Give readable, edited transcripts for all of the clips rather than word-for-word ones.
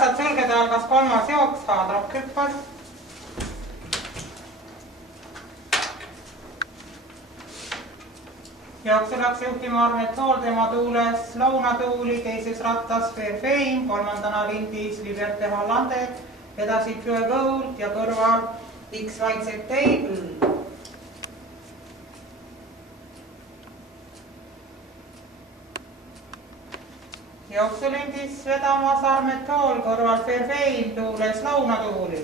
asjad sulgeda algas 3. jooks, Haadrap hüppas. Jooksu läks juhtima Armet Hool, tema tuules Lõunatuuli, teises rattas Fairfame, kolmandana lindis Liberté Hollande, edasi Pure Gold ja kõrval XYZ Table. Jooksu lindis vedamas Armet Hool, kõrval Fairfame, tuules Lõunatuuli.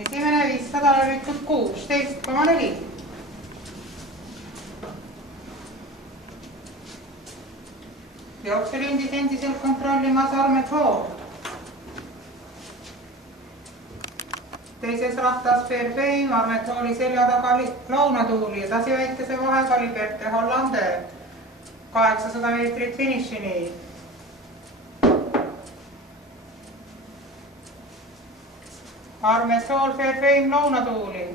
Esimene 500 lülitud 16,4. Jooksu lindis endiselt kontrollimas Armet Hool. Teises rattas Fairfame, Armet Hooli selja taga Lõunatuuli, edasi väikese vahega Liberté Hollande, 800 meetrit finišini. Armet Hool, Fairfame, Lõunatuuli.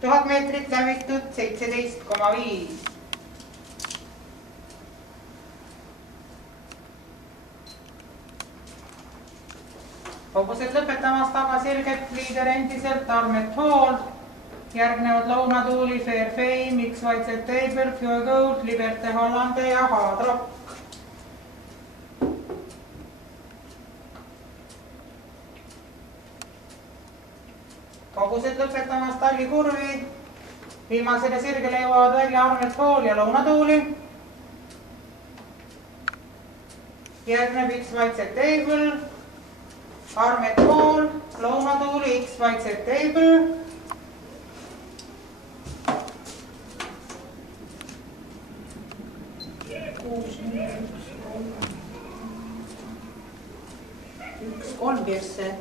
Tuhat meetrit läbitud 17,5. Hobused lõpetamas tagaselgelt liider endiselt Armet Hool. Järgnevad Lõunatuuli, Fairfame, XYZ Table, Pure Gold, Liberté Hollande ja Haadrap. Hobused lõpetamas tallikurvi. Viimasele sirgele jõuavad välja Armet Hool ja Lõunatuuli. Järgneb XYZ Table, Armet Hool, Lõunatuuli, XYZ Table. Üks kolm persse.